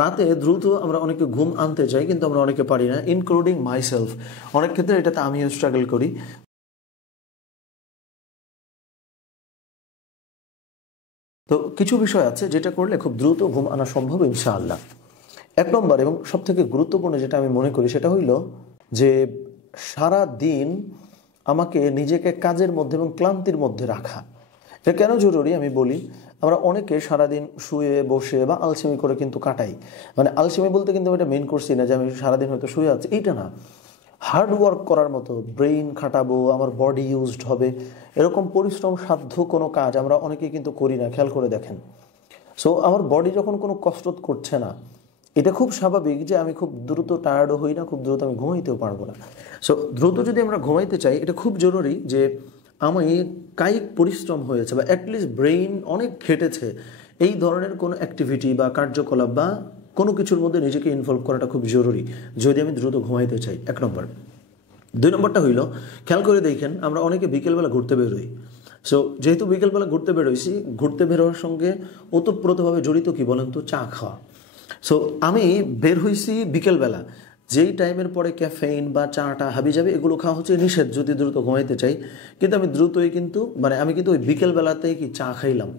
রাতে দ্রুত আমরা অনেকে ঘুম আনতে চাই, কিন্তু আমরা অনেকে পারি না, ইনক্লুডিং মাইসেলফ। অনেক ক্ষেত্রে এটাতে আমিও স্ট্রাগল করি। তো কিছু বিষয় আছে যেটা করলে খুব দ্রুত ঘুম আনা সম্ভব ইনশাআল্লাহ। এক নম্বর এবং সবথেকে গুরুত্বপূর্ণ যেটা আমি মনে করি সেটা হইল যে সারা দিন আমাকে নিজেকে কাজের মধ্যে এবং ক্লান্তির মধ্যে রাখা। এটা কেন জরুরি আমি বলি। আমরা অনেকে সারাদিন শুয়ে বসে বা আলসেমি করে কিন্তু কাটাই। মানে আলসেমি বলতে কিন্তু আমি এটা মেন করছি না যে আমি সারাদিন হয়তো শুয়ে আছি, এইটা না। হার্ড ওয়ার্ক করার মতো, ব্রেইন খাটাবো, আমার বডি ইউজড হবে, এরকম পরিশ্রম সাধ্য কোনো কাজ আমরা অনেকেই কিন্তু করি না, খেয়াল করে দেখেন। সো আমার বডি যখন কোনো কষ্ট করছে না, এটা খুব স্বাভাবিক যে আমি খুব দ্রুত টায়ার্ডও হই না, খুব দ্রুত আমি ঘুমাইতেও পারবো না। সো দ্রুত যদি আমরা ঘুমাইতে চাই, এটা খুব জরুরি যে আমি কায়িক পরিশ্রম হয়েছে বা অ্যাটলিস্ট ব্রেইন অনেক খেটেছে, এই ধরনের কোনো অ্যাক্টিভিটি বা কার্যকলাপ বা কোনো কিছুর মধ্যে নিজেকে ইনভলভ করাটা খুব জরুরি যদি আমি দ্রুত ঘুমাইতে চাই। এক নম্বর। দুই নম্বরটা হইল, খেয়াল করে দেখেন আমরা অনেকে বিকেলবেলা ঘুরতে বেরোই। সো যেহেতু বিকেলবেলা ঘুরতে বেরোইছি, ঘুরতে বেরোয়ার সঙ্গে ওতপ্রোতভাবে জড়িত কি বলেন তো, চা খাওয়া। সো আমি বের হয়েছি বিকেলবেলা, যেই টাইমের পরে ক্যাফেইন বা চাটা হাবিজাবি এগুলো খাওয়া হচ্ছে নিষেধ যদি দ্রুত ঘুমাইতে চাই, কিন্তু আমি দ্রুতই কিন্তু আমি কিন্তু ওই বিকেলবেলাতেই কি চা খাইলাম।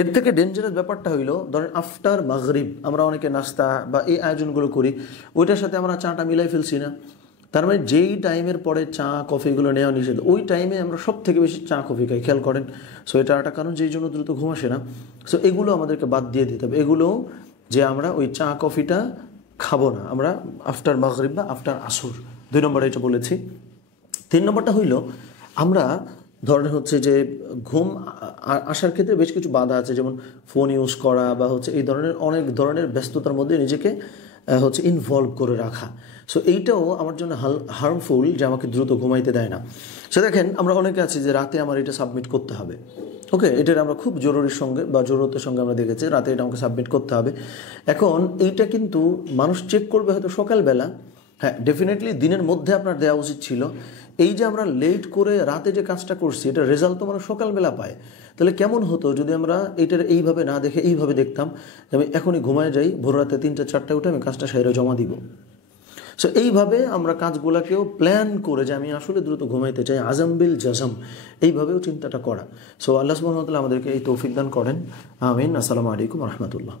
এর থেকে ডেঞ্জারাস ব্যাপারটা হইলো, ধরেন আফটার মাগরিব আমরা অনেকে নাস্তা বা এই আয়োজনগুলো করি, ওইটার সাথে আমরা চাটা মিলাই ফেলছি না। তার মানে যেই টাইমের পরে চা কফিগুলো নেওয়া নিষেধ, ওই টাইমে আমরা সব থেকে বেশি চা কফি খাই, খেয়াল করেন। সো এটা একটা কারণ যেই জন্য দ্রুত ঘুম আসে না। সো এগুলো আমাদেরকে বাদ দিয়ে দিতে হবে, এগুলো যে আমরা ওই চা কফিটা খাবো না, আমরা আফটার মাগরিব বা আফটার আসর। দুই নম্বরে এটা বলেছি। তিন নম্বরটা হইল, আমরা ধরেন হচ্ছে যে ঘুম আসার ক্ষেত্রে বেশ কিছু বাধা আছে, যেমন ফোন ইউজ করা বা হচ্ছে এই ধরনের অনেক ধরনের ব্যস্ততার মধ্যে নিজেকে হচ্ছে ইনভলভ করে রাখা। সো এইটাও আমার জন্য হার্মফুল, যে আমাকে দ্রুত ঘুমাইতে দেয় না। সো দেখেন আমরা অনেকে আছি যে রাতে আমার এটা সাবমিট করতে হবে, ওকে, এটার আমরা খুব জরুরির সঙ্গে বা জরুরতের সঙ্গে আমরা দেখেছি রাতে এটা আমাকে সাবমিট করতে হবে। এখন এইটা কিন্তু মানুষ চেক করবে হয়তো সকালবেলা, হ্যাঁ ডেফিনেটলি দিনের মধ্যে আপনার দেওয়া উচিত ছিল। এই যে আমরা লেট করে রাতে যে কাজটা করছি, এটার রেজাল্ট তো আমরা সকালবেলা পাই। তাহলে কেমন হতো যদি আমরা এইটার এইভাবে না দেখে এইভাবে দেখতাম যে আমি এখনই ঘুমায় যাই, ভোর রাতে 3টা 4টায় উঠে আমি কাজটা সাইরে জমা দিব। সো এইভাবে আমরা কাজগুলোকেও প্ল্যান করে যে আমি আসলে দ্রুত ঘুমাইতে চাই, আজম বিল জাজম, এইভাবেও চিন্তাটা করা। সো আল্লাহ সুবহানাহু ওয়া তাআলা আমাদেরকে এই তৌফিক দান করেন। আমিন। আসসালামু আলাইকুম রহমতুল্লাহ।